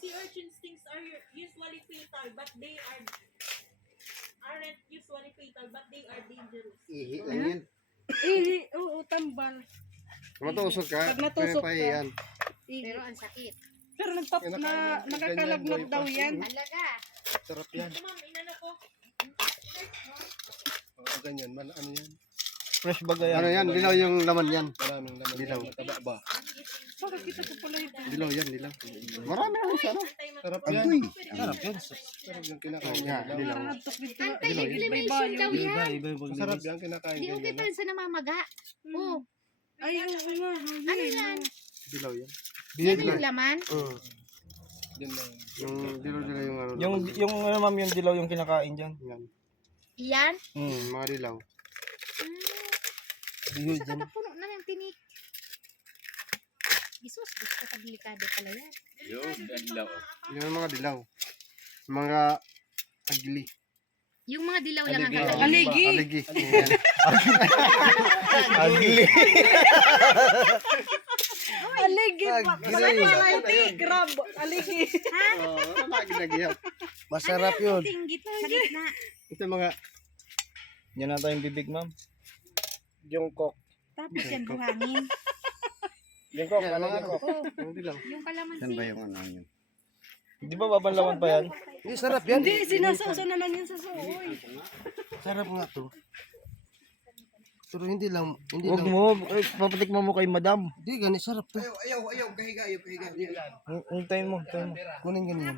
sea urchin stings are usually fatal, but they aren't usually fatal, but they are dangerous. Ihi lang yan. Oo, tambal. Matusok ka, Pag natusok pwede ka. yan. Pero ang sakit. Pero nakakalagnat daw yan. Talaga. Sarap yan. Ito ma'am, inano ko. Ganyan, ano yan? Fresh bagay Ano yan, dilaw yung laman yan. Maraming laman. Dilaw. Mataba ba? Bakit kita ko pala ito? Dilaw yan, dilaw. Marami naman siya, no? Sarap yan. Agoy. Sarap yan. Sarap yung kinakain Oh, nga, nila. dilaw. Antok dito. Anti-inflammation daw Iba, yan. iba yung Masarap yan, kinakain Hindi okay ganyan. pa rin sa namamaga. Oh, Ay, oo nga. ano yan? Dilaw yan. Yan yung laman? Yan lang. Yung dilaw-dilaw yung ano. yung ano ma'am, yung dilaw yung kinakain dyan. Yan. Yan? Mga dilaw. Bihod Sa dyan. katapuno na ng tinik. Isus, gusto ka delikado pala yan. Yung mga dilaw. Mga agli. Yung mga dilaw lang ang Aligi. kakainin. Aligi. Aligi. Yan. Agli. Aligi. Agili. Grab. Aligi. Nagyan. Masarap yun. Tinggit sa gitna. Ito mga Yan na tayong bibig ma'am. Jungkook. Tapos yan buhangin. Jungkook, Yan, ano mga jungkook? yung dilaw. Yung kalamansi. Yan ba yung ano yun? Di ba babanlawan pa yan? Sarap yan. Hindi, sinasawsa na lang yan sa suoy. Sarap nga to. Pero hindi lang, Huwag mo, papatikman mo kay madam. Hindi, ganit sarap to. Ayaw, kahiga. Hintayin mo. Kunin ganyan.